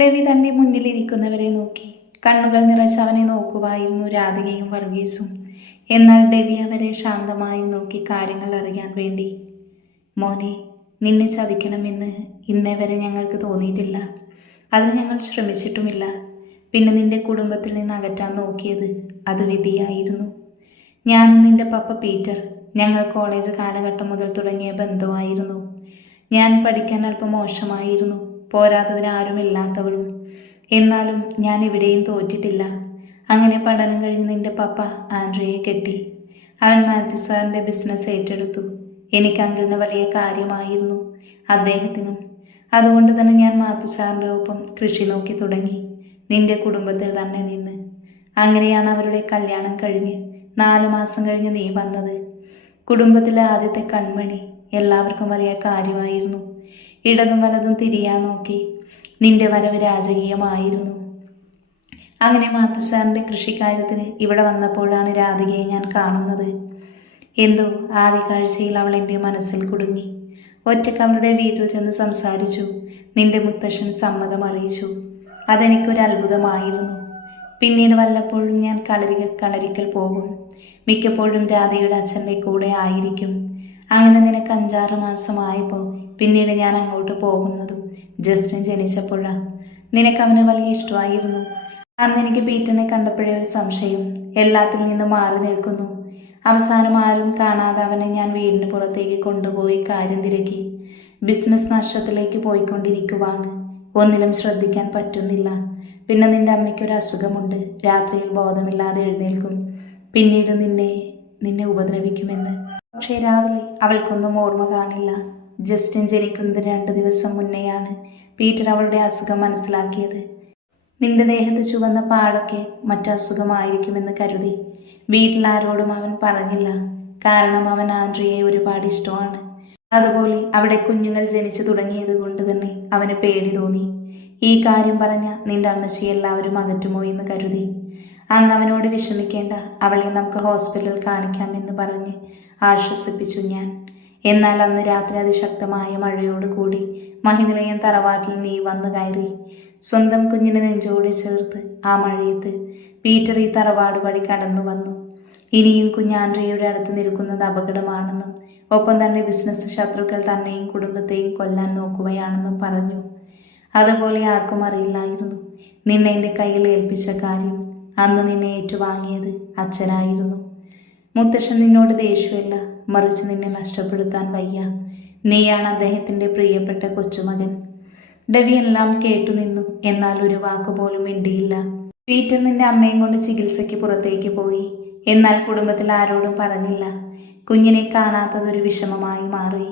Devy തന്റെ മുന്നിലിരിക്കുന്നവരെ നോക്കി. കണ്ണുകൾ നിറച്ച് അവനെ നോക്കുവായിരുന്നു രാധികയും വർഗീസും. എന്നാൽ ഡെവി അവരെ ശാന്തമായി നോക്കി കാര്യങ്ങൾ അറിയാൻ വേണ്ടി. മോനെ നിന്നെ ചതിക്കണമെന്ന് ഇന്നേ വരെ ഞങ്ങൾക്ക് തോന്നിയിട്ടില്ല. അതിന് ഞങ്ങൾ ശ്രമിച്ചിട്ടുമില്ല. പിന്നെ നിന്റെ കുടുംബത്തിൽ നിന്ന് അകറ്റാൻ നോക്കിയത് അത് വിധിയായിരുന്നു. ഞാനും നിന്റെ പപ്പ പീറ്റർ. ഞങ്ങൾ കോളേജ് കാലഘട്ടം മുതൽ തുടങ്ങിയ ബന്ധമായിരുന്നു. ഞാൻ പഠിക്കാൻ അല്പം മോശമായിരുന്നു. പോരാത്തതിന് ആരുമില്ലാത്തവളും. എന്നാലും ഞാൻ എവിടെയും തോറ്റിട്ടില്ല. അങ്ങനെ പഠനം കഴിഞ്ഞ് നിന്റെ പപ്പ ആൻഡ്രിയെ കെട്ടി. അവൻ മാത്യു സാറിന്റെ ബിസിനസ് ഏറ്റെടുത്തു. എനിക്ക് അങ്കിളിന് വലിയ കാര്യമായിരുന്നു അദ്ദേഹത്തിനും. അതുകൊണ്ട് തന്നെ ഞാൻ മാത്യു സാറിന്റെ ഒപ്പം കൃഷി നോക്കി തുടങ്ങി. നിന്റെ കുടുംബത്തിൽ തന്നെ നിന്ന്. അങ്ങനെയാണ് അവരുടെ കല്യാണം കഴിഞ്ഞ് നാലു മാസം കഴിഞ്ഞ് നീ വന്നത്. കുടുംബത്തിലെ ആദ്യത്തെ കൺമണി എല്ലാവർക്കും വലിയ കാര്യമായിരുന്നു. ഇടതും വലതും തിരിയാൻ നോക്കി. നിന്റെ വരവ് രാജകീയമായിരുന്നു. അങ്ങനെ മാത്തുസാറിന്റെ കൃഷിക്കാര്യത്തിന് ഇവിടെ വന്നപ്പോഴാണ് രാധികയെ ഞാൻ കാണുന്നത്. എന്തോ ആദ്യ കാഴ്ചയിൽ അവൾ എന്റെ മനസ്സിൽ കുടുങ്ങി. ഒറ്റയ്ക്ക് അവളുടെ വീട്ടിൽ ചെന്ന് സംസാരിച്ചു. നിന്റെ മുത്തശ്ശൻ സമ്മതം അറിയിച്ചു അതെനിക്കൊരു അത്ഭുതമായിരുന്നു. പിന്നീട് വല്ലപ്പോഴും ഞാൻ കളരികൾ കളരിക്കൽ പോകും. മിക്കപ്പോഴും രാധയുടെ അച്ഛന്റെ കൂടെ ആയിരിക്കും. അങ്ങനെ നിനക്ക് അഞ്ചാറ് മാസമായപ്പോൾ പിന്നീട് ഞാൻ അങ്ങോട്ട് പോകുന്നതും ജസ്റ്റിൻ ജനിച്ചപ്പോഴാ. നിനക്ക് അവനെ വലിയ ഇഷ്ടമായിരുന്നു. അന്ന് എനിക്ക് പീറ്റനെ കണ്ടപ്പോഴേ ഒരു സംശയം എല്ലാത്തിൽ നിന്നും മാറി നിൽക്കുന്നു. അവസാനം ആരും കാണാതെ അവനെ ഞാൻ വീടിന് പുറത്തേക്ക് കൊണ്ടുപോയി കാര്യം തിരക്കി. ബിസിനസ് നഷ്ടത്തിലേക്ക് പോയിക്കൊണ്ടിരിക്കുവാണ് ഒന്നിലും ശ്രദ്ധിക്കാൻ പറ്റുന്നില്ല. പിന്നെ നിന്റെ അമ്മയ്ക്കൊരു അസുഖമുണ്ട്. രാത്രിയിൽ ബോധമില്ലാതെ എഴുന്നേൽക്കും. പിന്നീട് നിന്നെ നിന്നെ ഉപദ്രവിക്കുമെന്ന്. പക്ഷേ രാവിലെ അവൾക്കൊന്നും ഓർമ്മ കാണില്ല. ജസ്റ്റിൻ ജനിക്കുന്നത് രണ്ട് ദിവസം മുന്നെയാണ് പീറ്റർ അവളുടെ അസുഖം മനസ്സിലാക്കിയത്. നിന്റെ ദേഹത്ത് ചുവന്ന പാടൊക്കെ മറ്റസുഖമായിരിക്കുമെന്ന് കരുതി. വീട്ടിൽ ആരോടും അവൻ പറഞ്ഞില്ല. കാരണം അവൻ ആൻഡ്രിയെ ഒരുപാട് ഇഷ്ടമാണ്. അതുപോലെ അവിടെ കുഞ്ഞുങ്ങൾ ജനിച്ചു തുടങ്ങിയത് കൊണ്ട് തന്നെ അവന് പേടി തോന്നി. ഈ കാര്യം പറഞ്ഞ നിന്റെ അമ്മച്ചി എല്ലാവരും അകറ്റുമോ എന്ന് കരുതി. അന്ന് അവനോട് വിഷമിക്കേണ്ട അവളെ നമുക്ക് ഹോസ്പിറ്റലിൽ കാണിക്കാമെന്ന് പറഞ്ഞ് ആശ്വസിപ്പിച്ചു ഞാൻ. എന്നാൽ അന്ന് രാത്രി അതിശക്തമായ മഴയോട് കൂടി മഹിനിലയൻ തറവാട്ടിൽ നീ വന്നു കയറി. സ്വന്തം കുഞ്ഞിനെ നെഞ്ചോട് ചേർത്ത് ആ മഴയത്ത് പീറ്റർ ഈ തറവാട് വഴി കടന്നു വന്നു. ഇനിയും കുഞ്ഞാൻഡ്രിയയുടെ അടുത്ത് നിൽക്കുന്നത് അപകടമാണെന്നും ഒപ്പം തന്നെ ബിസിനസ് ശത്രുക്കൾ തന്നെയും കുടുംബത്തെയും കൊല്ലാൻ നോക്കുകയാണെന്നും പറഞ്ഞു. അതുപോലെ ആർക്കും അറിയില്ലായിരുന്നു. നിന്നെ എന്റെ കയ്യിൽ ഏൽപ്പിച്ച കാര്യം അന്ന് നിന്നെ ഏറ്റുവാങ്ങിയത് അച്ഛനായിരുന്നു. മുത്തശ്ശൻ നിന്നോട് ദേഷ്യമല്ല. മറിച്ച് നിന്നെ നഷ്ടപ്പെടുത്താൻ വയ്യ. നീയാണ് അദ്ദേഹത്തിന്റെ പ്രിയപ്പെട്ട കൊച്ചുമകൻ. ഡവി എല്ലാം കേട്ടുനിന്നു എന്നാൽ ഒരു വാക്കുപോലും മിണ്ടിയില്ല. പീറ്റർ നിന്റെ അമ്മയും കൊണ്ട് ചികിത്സയ്ക്ക് പുറത്തേക്ക് പോയി. എന്നാൽ കുടുംബത്തിൽ ആരോടും പറഞ്ഞില്ല. കുഞ്ഞിനെ കാണാത്തതൊരു വിഷമമായി മാറി.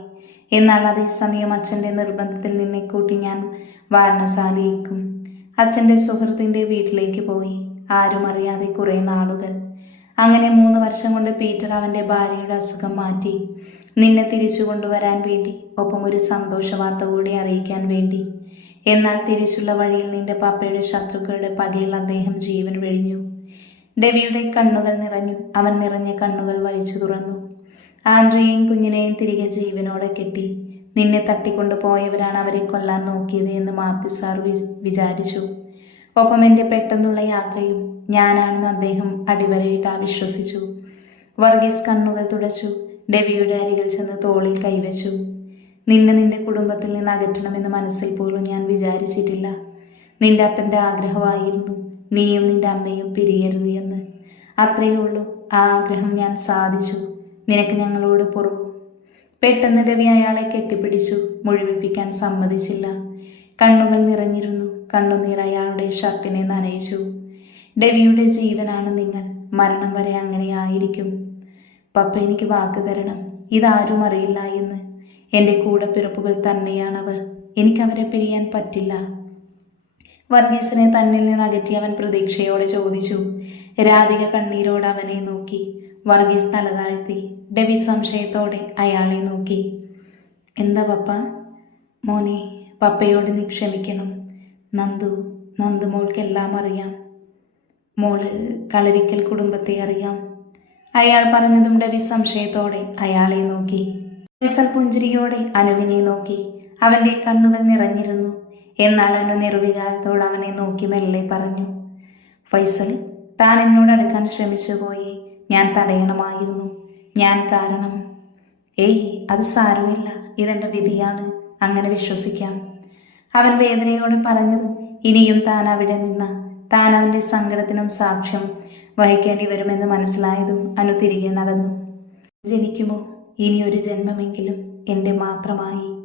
എന്നാൽ അതേസമയം അച്ഛന്റെ നിർബന്ധത്തിൽ നിന്നെ കൂട്ടി ഞാൻ വാരണശാലയേക്കും അച്ഛന്റെ സുഹൃത്തിന്റെ വീട്ടിലേക്ക് പോയി. ആരും അറിയാതെ കുറേ നാളുകൾ. അങ്ങനെ മൂന്ന് വർഷം കൊണ്ട് പീറ്റർ അവന്റെ ഭാര്യയുടെ അസുഖം മാറ്റി. നിന്നെ തിരിച്ചു കൊണ്ടുവരാൻ വേണ്ടി ഒപ്പം ഒരു സന്തോഷവാർത്ത കൂടി അറിയിക്കാൻ വേണ്ടി. എന്നാൽ തിരിച്ചുള്ള വഴിയിൽ നിന്റെ പാപ്പയുടെ ശത്രുക്കളുടെ പകയിൽ അദ്ദേഹം ജീവൻ വെടിഞ്ഞു. ഡെവിയുടെ കണ്ണുകൾ നിറഞ്ഞു. അവൻ നിറഞ്ഞ കണ്ണുകൾ വലിച്ചു തുറന്നു. ആൻഡ്രിയെയും കുഞ്ഞിനെയും തിരികെ ജീവനോടെ കെട്ടി. നിന്നെ തട്ടിക്കൊണ്ടു പോയവരാണ് അവരെ കൊല്ലാൻ നോക്കിയത് എന്ന് മാത്യു സാർ വിചാരിച്ചു. ഒപ്പം എന്റെ പെട്ടെന്നുള്ള യാത്രയും ഞാനാണെന്ന് അദ്ദേഹം അടിവരയിട്ട് അവിശ്വസിച്ചു വർഗീസ് കണ്ണുകൾ തുടച്ചു ഡെവിയുടെ അരികിൽ ചെന്ന് തോളിൽ കൈവച്ചു. നിന്നെ നിന്റെ കുടുംബത്തിൽ നിന്ന് അകറ്റണമെന്ന് മനസ്സിൽ പോലും ഞാൻ വിചാരിച്ചിട്ടില്ല. നിന്റെ അപ്പന്റെ ആഗ്രഹമായിരുന്നു നീയും നിന്റെ അമ്മയും പിരിയരുത് എന്ന്. അത്രയേ ഉള്ളൂ ആ ആഗ്രഹം ഞാൻ സാധിച്ചു. നിനക്ക് ഞങ്ങളോട് പൊറു. പെട്ടെന്ന് രവി അയാളെ കെട്ടിപ്പിടിച്ചു മുഴുവിപ്പിക്കാൻ സമ്മതിച്ചില്ല. കണ്ണുകൾ നിറഞ്ഞിരുന്നു കണ്ണുനീർ അയാളുടെ ഷർട്ടിനെ നനയിച്ചു. ഡെവിയുടെ ജീവനാണ് നിങ്ങൾ. മരണം വരെ അങ്ങനെ ആയിരിക്കും. പപ്പ എനിക്ക് വാക്ക് തരണം. ഇതാരും അറിയില്ല എന്ന്. എന്റെ കൂടപ്പിറപ്പുകൾ എനിക്ക് എനിക്കവരെ പിരിയാൻ പറ്റില്ല. വർഗീസിനെ തന്നിൽ നിന്ന് അകറ്റി അവൻ പ്രതീക്ഷയോടെ ചോദിച്ചു. രാധിക കണ്ണീരോട് അവനെ നോക്കി. വർഗീസ് തലതാഴ്ത്തി ഡെബി സംശയത്തോടെ അയാളെ നോക്കി. എന്താ പപ്പ? മോനെ പപ്പയോട് നീ ക്ഷമിക്കണം. നന്ദു നന്ദു മോൾക്കെല്ലാം അറിയാം. മോൾ കളരിക്കൽ കുടുംബത്തെ അറിയാം. അയാൾ പറഞ്ഞതും ഡവി സംശയത്തോടെ അയാളെ നോക്കി. ഫൈസൽ പുഞ്ചിരിയോടെ അനുവിനെ നോക്കി. അവന്റെ കണ്ണുകൾ നിറഞ്ഞിരുന്നു. എന്നാൽ അനു നിർവികാരത്തോട് അവനെ നോക്കി മെല്ലെ പറഞ്ഞു. ഫൈസൽ താൻ എന്നോട് അടുക്കാൻ ശ്രമിച്ചു പോയി. ഞാൻ തടയണമായിരുന്നു. ഞാൻ കാരണം. ഏയ് അത് സാരമില്ല. ഇതെന്റെ വിധിയാണ്. അങ്ങനെ വിശ്വസിക്കാം. അവൻ വേദനയോട് പറഞ്ഞതും ഇനിയും താൻ അവിടെ നിന്ന. താൻ അവന്റെ സങ്കടത്തിനും സാക്ഷ്യം വഹിക്കേണ്ടി വരുമെന്ന് മനസ്സിലായതും അനു തിരികെ നടന്നു. ജനിക്കുമോ? ഇനി ഒരു ജന്മമെങ്കിലും എന്റെ മാത്രമായി.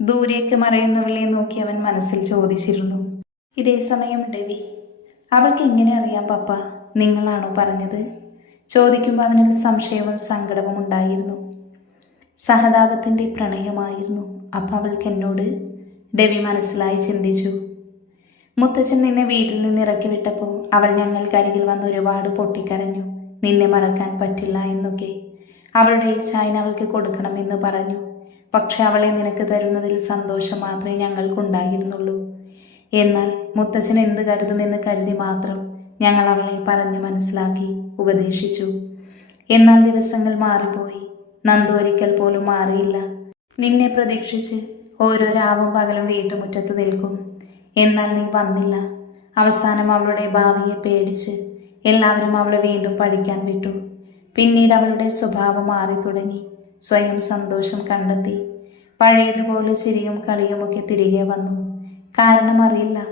ദൂരേക്ക് മറയുന്നവളെ നോക്കി അവൻ മനസ്സിൽ ചോദിച്ചിരുന്നു. ഇതേ സമയം ഡെവി അവൾക്ക് എങ്ങനെ അറിയാം പപ്പ? നിങ്ങളാണോ പറഞ്ഞത്? ചോദിക്കുമ്പോൾ അവനൊരു സംശയവും സങ്കടവും ഉണ്ടായിരുന്നു. സഹതാപത്തിന്റെ പ്രണയമായിരുന്നു. അപ്പം അവൾക്ക് എന്നോട്? ഡെവി മനസ്സിലായി ചിന്തിച്ചു. മുത്തച്ഛൻ നിന്നെ വീട്ടിൽ നിന്ന് ഇറക്കി വിട്ടപ്പോൾ അവൾ ഞങ്ങൾക്കരികിൽ വന്ന് ഒരുപാട് പൊട്ടിക്കരഞ്ഞു. നിന്നെ മറക്കാൻ പറ്റില്ല എന്നൊക്കെ. അവളുടെ ഈ ചായന അവൾക്ക് കൊടുക്കണമെന്ന് പറഞ്ഞു. പക്ഷെ അവളെ നിനക്ക് തരുന്നതിൽ സന്തോഷം മാത്രമേ ഞങ്ങൾക്കുണ്ടായിരുന്നുള്ളൂ. എന്നാൽ മുത്തച്ഛൻ എന്ത് കരുതുമെന്ന് കരുതി മാത്രം ഞങ്ങൾ അവളെ പറഞ്ഞു മനസ്സിലാക്കി ഉപദേശിച്ചു. എന്നാൽ ദിവസങ്ങൾ മാറിപ്പോയി. നന്ദു ഒരിക്കൽ പോലും മാറിയില്ല. നിന്നെ പ്രതീക്ഷിച്ച് ഓരോ രാവും പകലും വീട്ടുമുറ്റത്ത് നിൽക്കും. എന്നാൽ നീ വന്നില്ല. അവസാനം അവളുടെ ഭാവിയെ പേടിച്ച് എല്ലാവരും അവളെ വീണ്ടും പഠിക്കാൻ വിട്ടു. പിന്നീട് അവളുടെ സ്വഭാവം മാറി തുടങ്ങി. സ്വയം സന്തോഷം കണ്ടെത്തി. പഴയതുപോലെ ചിരിയും കളിയുമൊക്കെ തിരികെ വന്നു. കാരണം അറിയില്ല.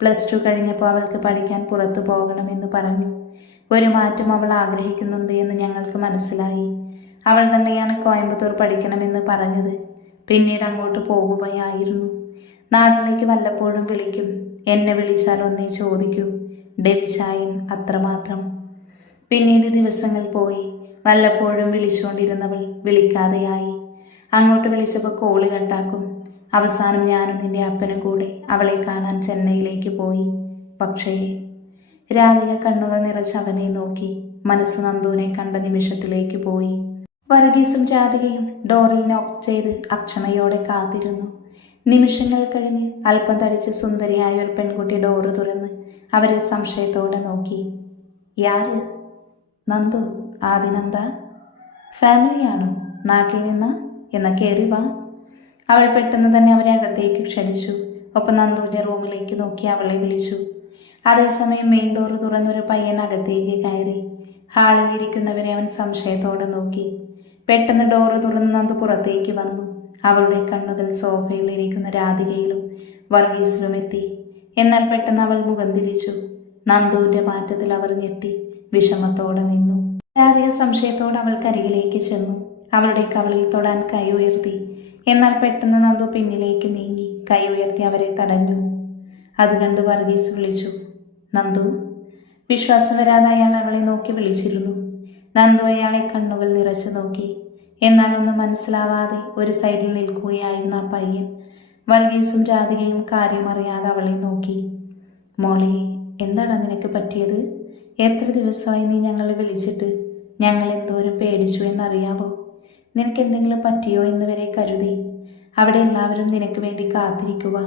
പ്ലസ് ടു കഴിഞ്ഞപ്പോൾ അവൾക്ക് പഠിക്കാൻ പുറത്തു പോകണമെന്ന് പറഞ്ഞു. ഒരു മാറ്റം അവൾ ആഗ്രഹിക്കുന്നുണ്ട് എന്ന് ഞങ്ങൾക്ക് മനസ്സിലായി. അവൾ തന്നെയാണ് കോയമ്പത്തൂർ പഠിക്കണമെന്ന് പറഞ്ഞത്. പിന്നീട് അങ്ങോട്ട് പോകുകയായിരുന്നു നാട്ടിലേക്ക് വല്ലപ്പോഴും വിളിക്കും. എന്നെ വിളിച്ചാൽ ഒന്നേ ചോദിക്കൂ. ഡെവിശായൻ അത്രമാത്രം. പിന്നീട് ദിവസങ്ങൾ പോയി. വല്ലപ്പോഴും വിളിച്ചുകൊണ്ടിരുന്നവൾ വിളിക്കാതെയായി. അങ്ങോട്ട് വിളിച്ചപ്പോൾ കോൾ കട്ടാക്കും. അവസാനം ഞാനും നിന്റെ അപ്പനും കൂടെ അവളെ കാണാൻ ചെന്നൈയിലേക്ക് പോയി. പക്ഷേ രാധിക കണ്ണുകൾ നിറച്ച് അവനെ നോക്കി. മനസ്സ് നന്ദുവിനെ കണ്ട നിമിഷത്തിലേക്ക് പോയി. വർഗീസും രാധികയും ഡോറിൽ നോക്ക് ചെയ്ത് അക്ഷമയോടെ കാത്തിരുന്നു. നിമിഷങ്ങൾ കഴിഞ്ഞ് അല്പം തടിച്ച് സുന്ദരിയായ ഒരു പെൺകുട്ടി ഡോറ് തുറന്ന് അവരെ സംശയത്തോടെ നോക്കി. യാര്? നന്ദു? ആദിനന്ദ? ഫാമിലിയാണോ നാട്ടിൽ നിന്ന്? എന്ന കയറി വാ. അവൾ പെട്ടെന്ന് തന്നെ അവരെ അകത്തേക്ക് ക്ഷണിച്ചു. ഒപ്പം നന്ദുവിന്റെ റൂമിലേക്ക് നോക്കി അവളെ വിളിച്ചു. അതേസമയം മെയിൻ ഡോറ് തുറന്നൊരു പയ്യൻ അകത്തേക്ക് കയറി. ഹാളിലിരിക്കുന്നവരെ അവൻ സംശയത്തോടെ നോക്കി. പെട്ടെന്ന് ഡോറ് തുറന്ന് നന്ദു പുറത്തേക്ക് വന്നു. അവളുടെ കണ്ണുകൾ സോഫയിൽ ഇരിക്കുന്ന രാധികയിലും വർഗീസിലും എത്തി. എന്നാൽ പെട്ടെന്ന് അവൾ മുഖം തിരിച്ചു. നന്ദുവിന്റെ മാറ്റത്തിൽ അവർ ഞെട്ടി വിഷമത്തോടെ നിന്നു. രാധിക സംശയത്തോടെ അവൾ അവൾക്കരികിലേക്ക് ചെന്നു. അവളുടെ കവളിൽ തൊടാൻ കൈ ഉയർത്തി. എന്നാൽ പെട്ടെന്ന് നന്ദു പിന്നിലേക്ക് നീങ്ങി കൈ ഉയർത്തി അവരെ തടഞ്ഞു. അത് കണ്ട് വർഗീസ് വിളിച്ചു നന്ദു? വിശ്വാസം വരാതെ അയാൾ അവളെ നോക്കി വിളിച്ചിരുന്നു. നന്ദു അയാളെ കണ്ണുകൾ നിറച്ചു നോക്കി. എന്നാൽ ഒന്നും മനസ്സിലാവാതെ ഒരു സൈഡിൽ നിൽക്കുകയായിരുന്ന ആ പയ്യൻ വർഗീസും രാധികയും കാര്യമറിയാതെ അവളെ നോക്കി. മോളെ എന്താണ് നിനക്ക് പറ്റിയത്? എത്ര ദിവസമായി നീ ഞങ്ങളെ വിളിച്ചിട്ട്? ഞങ്ങൾ എന്തോരം പേടിച്ചു എന്നറിയാവോ? നിനക്ക് എന്തെങ്കിലും പറ്റിയോ എന്ന് വരെ കരുതി. അവിടെ എല്ലാവരും നിനക്ക് വേണ്ടി കാത്തിരിക്കുക.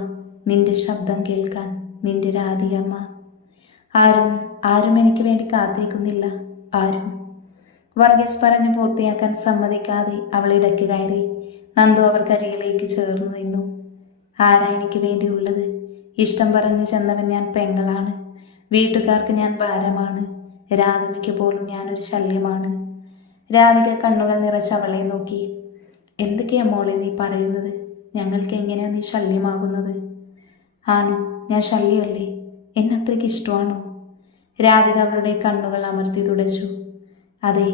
നിന്റെ ശബ്ദം കേൾക്കാൻ നിന്റെ രാധിയമ്മ ആരും ആരും എനിക്ക് വേണ്ടി കാത്തിരിക്കുന്നില്ല. ആരും. വർഗീസ് പറഞ്ഞു പൂർത്തിയാക്കാൻ സമ്മതിക്കാതെ അവൾ ഇടയ്ക്ക് കയറി. നന്ദു അവർക്കരികിലേക്ക് ചേർന്നു നിന്നു. ആരാ എനിക്ക് വേണ്ടിയുള്ളത് ഇഷ്ടം പറഞ്ഞു ചെന്നവൻ ഞാൻ പെങ്ങളാണ്. വീട്ടുകാർക്ക് ഞാൻ ഭാരമാണ്. രാധമിക്ക് പോലും ഞാനൊരു ശല്യമാണ്. രാധിക കണ്ണുകൾ നിറച്ച് അവളെ നോക്കി. എന്തൊക്കെയാ മോളെ നീ പറയുന്നത്? ഞങ്ങൾക്ക് എങ്ങനെയാ നീ ശല്യമാകുന്നത്? ആണോ? ഞാൻ ശല്യമല്ലേ? എന്നത്രയ്ക്ക് ഇഷ്ടമാണോ? രാധിക അവളുടെ കണ്ണുകൾ അമർത്തി തുടച്ചു. അതെ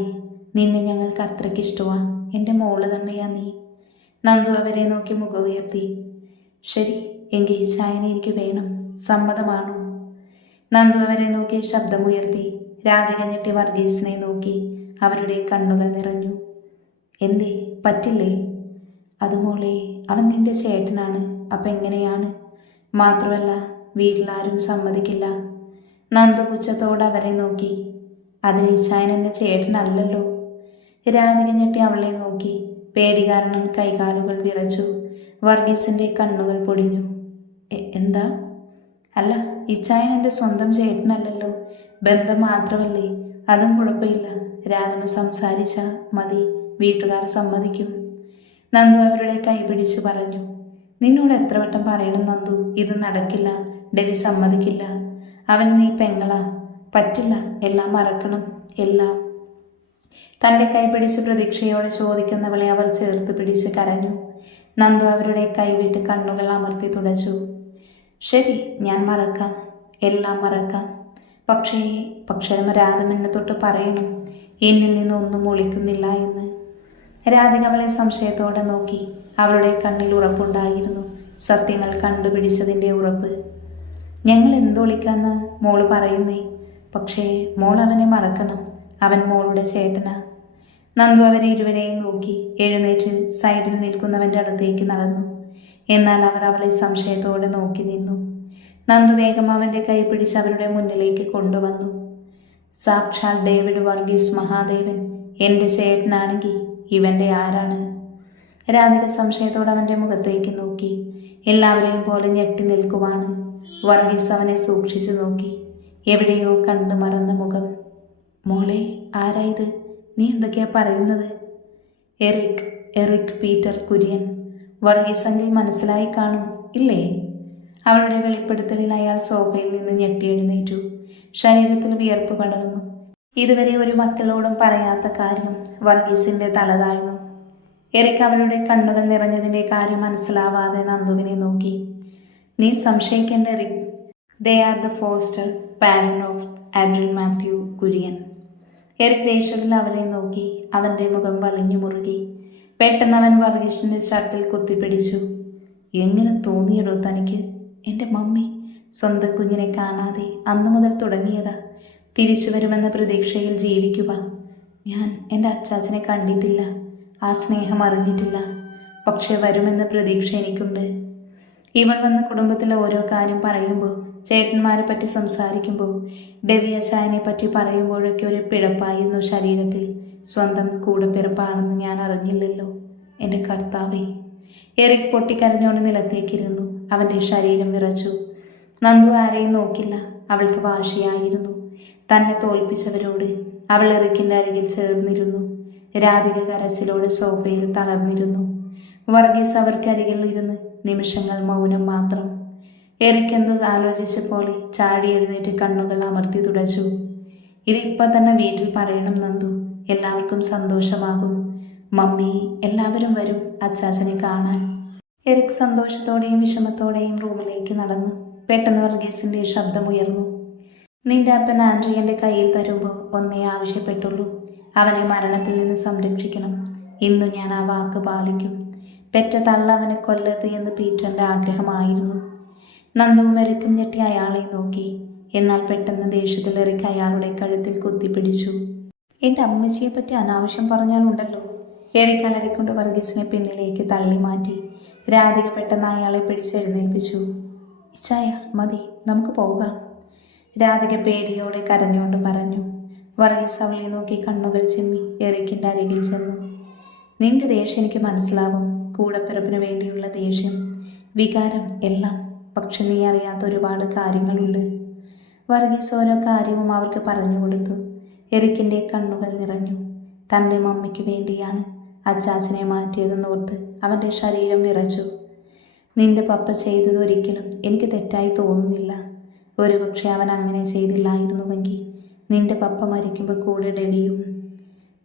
നിന്നെ ഞങ്ങൾക്ക് അത്രയ്ക്ക് ഇഷ്ടമാണ് എന്റെ മോൾ തന്നെയാ നീ. നന്ദു അവരെ നോക്കി മുഖം ഉയർത്തി ശരി എങ്കിൽ ചായന എനിക്ക് വേണം. സമ്മതമാണോ? നന്ദു അവരെ നോക്കി ശബ്ദമുയർത്തി. രാധിക ഞെട്ടി വർഗീസിനെ നോക്കി. അവരുടെ കണ്ണുകൾ നിറഞ്ഞു. എന്തേ പറ്റില്ലേ? അതുമോളെ അവൻ നിന്റെ ചേട്ടനാണ്. അപ്പം എങ്ങനെയാണ്? മാത്രമല്ല വീട്ടിലാരും സമ്മതിക്കില്ല. നന്ദു പുച്ഛത്തോടെ അവരെ നോക്കി. അതിന് ഇച്ചായൻ എന്റെ ചേട്ടനല്ലല്ലോ. രാധിക ഞെട്ടി അവളെ നോക്കി. പേടി കാരണം കൈകാലുകൾ വിറച്ചു. വർഗീസിന്റെ കണ്ണുകൾ പൊടിഞ്ഞു. എന്താ? അല്ല ഇച്ചായൻ എന്റെ സ്വന്തം ചേട്ടനല്ലല്ലോ. ബന്ധം മാത്രമല്ലേ? അതും കുഴപ്പമില്ല. രാധന സംസാരിച്ച മതി. വീട്ടുകാർ സമ്മതിക്കും. നന്ദു അവരുടെ കൈ പിടിച്ച് പറഞ്ഞു. നിന്നോട് എത്ര വട്ടം പറയണം നന്ദു? ഇത് നടക്കില്ല. ഡെവി സമ്മതിക്കില്ല. അവൻ നീ പെങ്ങളാ. പറ്റില്ല. എല്ലാം മറക്കണം. എല്ലാം. തന്റെ കൈ പിടിച്ച് പ്രതീക്ഷയോടെ ചോദിക്കുന്നവളെ അവർ ചേർത്ത് പിടിച്ച് കരഞ്ഞു. നന്ദു അവരുടെ കൈവിട്ട് കണ്ണുകൾ അമർത്തി തുടച്ചു. ശരി ഞാൻ മറക്കാം. എല്ലാം മറക്കാം. പക്ഷേ പക്ഷേ രാധമെന്നെ തൊട്ട് പറയണം. എന്നിൽ നിന്ന് ഒന്നും ഒളിക്കുന്നില്ല എന്ന്. രാധിക അവളെ സംശയത്തോടെ നോക്കി. അവളുടെ കണ്ണിൽ ഉറപ്പുണ്ടായിരുന്നു. സത്യങ്ങൾ കണ്ടുപിടിച്ചതിന്റെ ഉറപ്പ്. ഞങ്ങൾ എന്തൊളിക്കാന്ന് മോൾ പറയുന്നേ? പക്ഷേ മോൾ അവനെ മറക്കണം. അവൻ മോളുടെ ചേട്ടനാ. നന്ദു അവരെ ഇരുവരെയും നോക്കി എഴുന്നേറ്റ് സൈഡിൽ നിൽക്കുന്നവന്റെ അടുത്തേക്ക് നടന്നു. എന്നാൽ അവർ അവളെ സംശയത്തോടെ നോക്കി നിന്നു. നന്ദു വേഗം അവന്റെ കൈ പിടിച്ച് അവരുടെ മുന്നിലേക്ക് കൊണ്ടുവന്നു. സാക്ഷാൽ ഡേവിഡ് വർഗീസ് മഹാദേവൻ എന്റെ ചേട്ടനാണെങ്കിൽ ഇവന്റെ ആരാണ്? രാധിക സംശയത്തോടെ അവന്റെ മുഖത്തേക്ക് നോക്കി. എല്ലാവരെയും പോലെ ഞെട്ടി നിൽക്കുവാണ്. വർഗീസ് അവനെ സൂക്ഷിച്ചു നോക്കി. എവിടെയോ കണ്ടു മറന്ന മുഖം. മോളെ ആരായത് നീ എന്തൊക്കെയാ പറയുന്നത്? Eric Eric Peter Kurian. വർഗീസെങ്കിൽ മനസ്സിലായി കാണും ഇല്ലേ? അവളുടെ വെളിപ്പെടുത്തലിൽ അയാൾ സോഫയിൽ നിന്ന് ഞെട്ടിയെഴുന്നേറ്റു ശരീരത്തിൽ വിയർപ്പ് പടർന്നു. ഇതുവരെ ഒരു മക്കളോടും പറയാത്ത കാര്യം വർഗീസിന്റെ തല താഴ്ന്നു. എറിക് അവളുടെ കണ്ണുകൾ നിറഞ്ഞതിന്റെ കാര്യം മനസ്സിലാവാതെ നന്ദുവിനെ നോക്കി. നീ സംശയിക്കേണ്ട Eric. They are the foster. Parent of Adrian Mathew Kurian. Eric ദേഷ്യത്തിൽ അവരെ നോക്കി അവന്റെ മുഖം വലിഞ്ഞു മുറുകി. പെട്ടെന്ന് അവൻ വർഗീഷിന്റെ ഷർട്ടിൽ കുത്തിപ്പിടിച്ചു. എങ്ങനെ തോന്നിയിടോ തനിക്ക്? എന്റെ മമ്മി സ്വന്തം കുഞ്ഞിനെ കാണാതെ അന്നു മുതൽ തുടങ്ങിയതാ. തിരിച്ചു വരുമെന്ന പ്രതീക്ഷയിൽ ജീവിക്കുക. ഞാൻ എന്റെ അച്ചാച്ചനെ കണ്ടിട്ടില്ല. ആ സ്നേഹം അറിഞ്ഞിട്ടില്ല. പക്ഷേ വരുമെന്ന പ്രതീക്ഷ എനിക്കുണ്ട്. ഇവൾ വന്ന കുടുംബത്തിലെ ഓരോ കാര്യം പറയുമ്പോൾ ചേട്ടന്മാരെ പറ്റി സംസാരിക്കുമ്പോൾ ഡെവിയ ചായനെ പറ്റി പറയുമ്പോഴൊക്കെ ഒരു പിഴപ്പായിരുന്നു ശരീരത്തിൽ. സ്വന്തം കൂടെപ്പിറപ്പാണെന്ന് ഞാൻ അറിഞ്ഞില്ലല്ലോ. എന്റെ കർത്താവേ. എറിക് പൊട്ടിക്കരഞ്ഞോണ്ട് നിലത്തേക്കിരുന്നു. അവന്റെ ശരീരം വിറച്ചു. നന്ദു ആരെയും നോക്കില്ല. അവൾക്ക് വാശിയായിരുന്നു. തന്നെ തോൽപ്പിച്ചവരോട് അവൾ എറിക്കിന്റെ അരികിൽ ചേർന്നിരുന്നു. രാധിക കരച്ചിലോട് സോഫയിൽ തളർന്നിരുന്നു. വർഗീസ് അവർക്കരികിൽ ഇരുന്ന് നിമിഷങ്ങൾ മൗനം മാത്രം എറിക്കെന്തോ ആലോചിച്ച പോലെ ചാടി എഴുന്നേറ്റ് കണ്ണുകൾ അമർത്തി തുടച്ചു. ഇതിപ്പോൾ തന്നെ വീട്ടിൽ പറയണം നന്ദു. എല്ലാവർക്കും സന്തോഷമാകും. മമ്മി എല്ലാവരും വരും അച്ചാച്ചനെ കാണാൻ. എറിക് സന്തോഷത്തോടെയും വിഷമത്തോടെയും റൂമിലേക്ക് നടന്നു. പെട്ടെന്ന് വർഗീസിന്റെ ശബ്ദമുയർന്നു നിന്റെ അപ്പൻ ആൻഡ്രി എന്റെ കയ്യിൽ തരുമ്പോൾ ഒന്നേ ആവശ്യപ്പെട്ടുള്ളൂ. അവനെ മരണത്തിൽ നിന്ന് സംരക്ഷിക്കണം. ഇന്നു ഞാൻ ആ വാക്ക് പാലിക്കും. പെറ്റ തള്ള അവനെ എന്ന് പീറ്ററിന്റെ ആഗ്രഹമായിരുന്നു. നന്ദുവും എറിക്കും ഞെട്ടി അയാളെ നോക്കി. എന്നാൽ പെട്ടെന്ന് ദേഷ്യത്തിൽ എറിക്ക് അയാളുടെ കഴുത്തിൽ കുത്തിപ്പിടിച്ചു. എന്റെ അമ്മച്ചിയെ പറ്റി അനാവശ്യം പറഞ്ഞാലുണ്ടല്ലോ. എറിക്ക് അലറിക്കൊണ്ട് വർഗീസിനെ പിന്നിലേക്ക് തള്ളി മാറ്റി രാധിക പെട്ടെന്ന് അയാളെ പിടിച്ചെഴുന്നേൽപ്പിച്ചു. ഇച്ചായ മതി നമുക്ക് പോകാം. രാധിക പേടിയോടെ കരഞ്ഞുകൊണ്ട് പറഞ്ഞു. വർഗീസ് അവളെ നോക്കി കണ്ണുകൾ ചെമ്മി എറിക്കിന്റെ അരികിൽ ചെന്നു. നിന്റെ ദേഷ്യം എനിക്ക് മനസ്സിലാവും. കൂടപ്പിറപ്പിന് വേണ്ടിയുള്ള ദേഷ്യം വികാരം എല്ലാം. പക്ഷെ നീ അറിയാത്ത ഒരുപാട് കാര്യങ്ങളുണ്ട്. വർഗീസ് ഓരോ കാര്യവും അവർക്ക് പറഞ്ഞു കൊടുത്തു. എറിക്കിന്റെ കണ്ണുകൾ നിറഞ്ഞു. തന്റെ മമ്മിക്ക് വേണ്ടിയാണ് അച്ചാച്ചനെ മാറ്റിയതെന്നോർത്ത് അവന്റെ ശരീരം വിറച്ചു. നിന്റെ പപ്പ ചെയ്തത് ഒരിക്കലും എനിക്ക് തെറ്റായി തോന്നുന്നില്ല. ഒരുപക്ഷെ അവൻ അങ്ങനെ ചെയ്തില്ലായിരുന്നുവെങ്കിൽ നിന്റെ പപ്പ മരിക്കുമ്പോൾ കൂടെ ഡെവിയും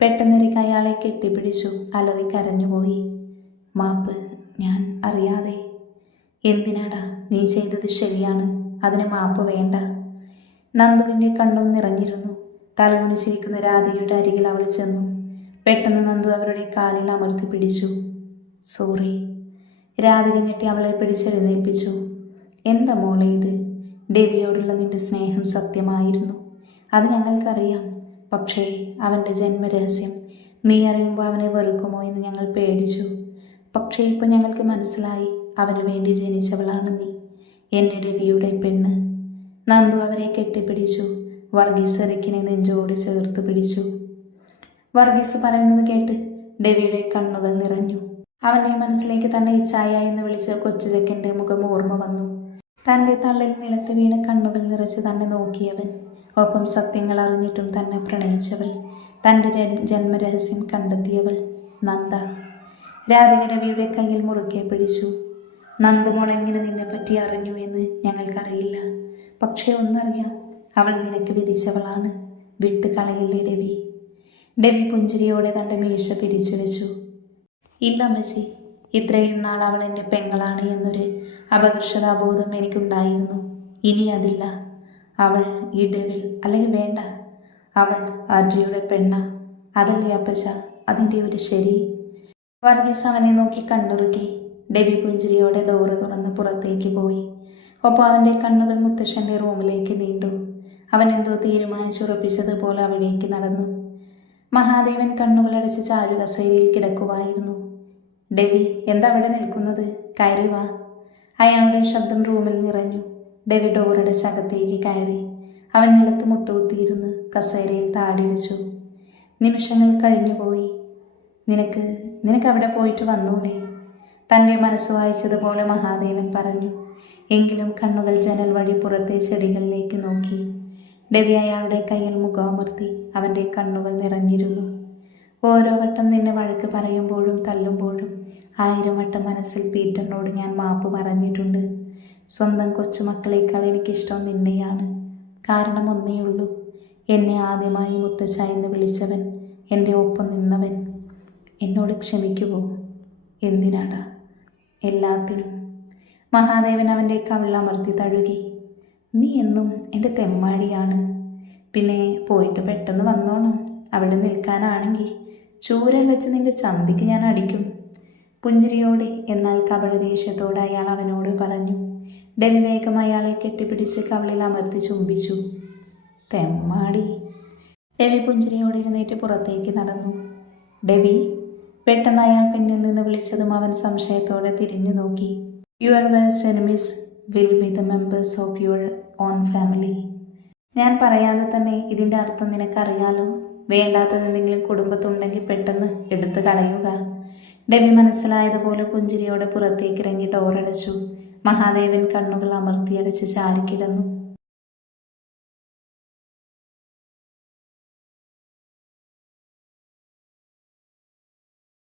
പെട്ടെന്നെറിക്ക് അയാളെ കെട്ടിപ്പിടിച്ചു. അലറി കരഞ്ഞുപോയി. മാപ്പ് ഞാൻ അറിയാതെ എന്തിനാടാ നീ ചെയ്തത് ശരിയാണ്? അതിന് മാപ്പ് വേണ്ട. നന്ദുവിന്റെ കണ്ണും നിറഞ്ഞിരുന്നു. തലകുണിച്ചിരിക്കുന്ന രാധികയുടെ അരികിൽ അവൾ ചെന്നു. പെട്ടെന്ന് നന്ദു അവരുടെ കാലിൽ അമർത്തി പിടിച്ചു. സോറി. രാധിക ഞെട്ടി അവളെ പിടിച്ചെഴുന്നേൽപ്പിച്ചു. എന്താ മോളെ ഇത്? ഡെവിയോടുള്ള നിന്റെ സ്നേഹം സത്യമായിരുന്നു. അത് ഞങ്ങൾക്കറിയാം. പക്ഷേ അവന്റെ ജന്മരഹസ്യം. നീ അറിയുമ്പോൾ അവനെ വെറുക്കുമോ എന്ന് ഞങ്ങൾ പേടിച്ചു. പക്ഷേ ഇപ്പോൾ ഞങ്ങൾക്ക് മനസ്സിലായി. അവന് വേണ്ടി ജനിച്ചവളാണ് നീ. എന്റെ ഡെവിയുടെ പെണ്ണ്. നന്ദു അവരെ കെട്ടിപ്പിടിച്ചു. വർഗീസ് എറിക്കിനെ നെഞ്ചോട് ചേർത്ത് പിടിച്ചു. വർഗീസ് പറയുന്നത് കേട്ട് ഡെവിയുടെ കണ്ണുകൾ നിറഞ്ഞു. അവന്റെ മനസ്സിലേക്ക് തന്നെ ഇച്ചായ എന്ന് വിളിച്ച കൊച്ചുചെക്കന്റെ മുഖം ഓർമ്മ വന്നു. തന്റെ തള്ളിൽ നിലത്ത് വീണ കണ്ണുകൾ നിറച്ച് തന്നെ നോക്കിയവൻ. ഒപ്പം സത്യങ്ങൾ അറിഞ്ഞിട്ടും തന്നെ പ്രണയിച്ചവൾ. തന്റെ ജന്മരഹസ്യം കണ്ടെത്തിയവൾ നന്ദ. രാധിക ഡെവിയുടെ കയ്യിൽ മുറുക്കെ പിടിച്ചു. നന്ദമോൾ എങ്ങനെ നിന്നെപ്പറ്റി അറിഞ്ഞു എന്ന് ഞങ്ങൾക്കറിയില്ല. പക്ഷേ ഒന്നറിയാം അവൾ നിനക്ക് വിധിച്ചവളാണ്. വിട്ട് കളയില്ലേ ഡെവി. ഡെവി പുഞ്ചിരിയോടെ തന്റെ മീശ പിരിച്ചു വെച്ചു. ഇല്ല അമ്മച്ചി ഇത്രയും നാൾ അവൾ എന്റെ പെങ്ങളാണ് എന്നൊരു അപകർഷതാബോധം എനിക്കുണ്ടായിരുന്നു. ഇനി അതില്ല. അവൾ ഈ ഡെവിൽ അല്ലെങ്കിൽ വേണ്ട. അവൾ ആദ്രിയുടെ പെണ്ണ. അതല്ലേ അപ്പച്ച? അതിന്റെ ഒരു ശരി. വർഗീസ് അവനെ നോക്കി കണ്ണുറുക്കി. ഡെബി പുഞ്ചിരിയോടെ ഡോറ് തുറന്ന് പുറത്തേക്ക് പോയി. ഒപ്പം അവന്റെ കണ്ണുകൾ മുത്തശ്ശന്റെ റൂമിലേക്ക് നീണ്ടു. അവൻ എന്തോ തീരുമാനിച്ചുറപ്പിച്ചതുപോലെ അവിടേക്ക് നടന്നു. മഹാദേവൻ കണ്ണുകളടച്ച് ചാരു കസേരയിൽ കിടക്കുവായിരുന്നു. ഡെവി എന്താ അവിടെ നിൽക്കുന്നത്? കയറി വാ. അയാളുടെ ശബ്ദം റൂമിൽ നിറഞ്ഞു. ഡെവി ഡോറടച്ച് അകത്തേക്ക് കയറി. അവൻ നിലത്ത് മുട്ടുകുത്തിയിരുന്നു കസേരയിൽ താടി വെച്ചു. നിമിഷങ്ങൾ കഴിഞ്ഞുപോയി. നിനക്ക് നിനക്ക് അവിടെ പോയിട്ട് വന്നൂടെ? തന്റെ മനസ്സ് വായിച്ചതുപോലെ മഹാദേവൻ പറഞ്ഞു എങ്കിലും കണ്ണുകൾ ജനൽ വഴി പുറത്തെ ചെടികളിലേക്ക് നോക്കി. ഡെവി അയാളുടെ കയ്യിൽ മുഖമർത്തി അവന്റെ കണ്ണുകൾ നിറഞ്ഞിരുന്നു. ഓരോ വട്ടം നിന്നെ വഴക്ക് പറയുമ്പോഴും തല്ലുമ്പോഴും ആയിരം വട്ടം മനസ്സിൽ പീറ്ററിനോട് ഞാൻ മാപ്പ് പറഞ്ഞിട്ടുണ്ട്. സ്വന്തം കൊച്ചുമക്കളേക്കാൾ എനിക്കിഷ്ടം നിന്നെയാണ്. കാരണം ഒന്നേ ഉള്ളൂ എന്നെ ആദ്യമായി മുത്തച്ഛ എന്ന് വിളിച്ചവൻ എന്റെ ഒപ്പം നിന്നവൻ. എന്നോട് ക്ഷമിക്കുമോ എന്തിനാടാ? എല്ലാത്തിനും. മഹാദേവൻ അവന്റെ കവിളമർത്തി തഴുകി. നീ എന്നും എന്റെ തെമ്മാടിയാണ്. പിന്നെ പോയിട്ട് പെട്ടെന്ന് വന്നോണം. അവിടെ നിൽക്കാനാണെങ്കിൽ ചൂരൽ വെച്ച് നിന്റെ ചന്തിക്ക് ഞാൻ അടിക്കും. പുഞ്ചിരിയോടെ എന്നാൽ കവള ദേഷ്യത്തോടെ അയാൾ അവനോട് പറഞ്ഞു. ഡെവി വേഗം അയാളെ കെട്ടിപ്പിടിച്ച് കവളിൽ അമർത്തി ചുംബിച്ചു. തെമ്മാടി. ഡെവി പുഞ്ചിരിയോടെ എഴുന്നേറ്റ് പുറത്തേക്ക് നടന്നു. ഡെവി പെട്ടെന്ന് അയാൾ പിന്നിൽ നിന്ന് വിളിച്ചതും അവൻ സംശയത്തോടെ തിരിഞ്ഞു നോക്കി. Your worst enemies will be the members of your own family ഞാൻ പറയാതെ തന്നെ ഇതിന്റെ അർത്ഥം നിനക്കറിയാലോ? വേണ്ടാത്തത് എന്തെങ്കിലും കുടുംബത്തുണ്ടെങ്കിൽ പെട്ടെന്ന് എടുത്തു കളയുക. ഡെബി മനസ്സിലായതുപോലെ പുഞ്ചിരിയോടെ പുറത്തേക്ക് ഇറങ്ങി ഡോറടച്ചു മഹാദേവൻ കണ്ണുകൾ അമർത്തിയടച്ച് ചാരിക്കിടന്നു.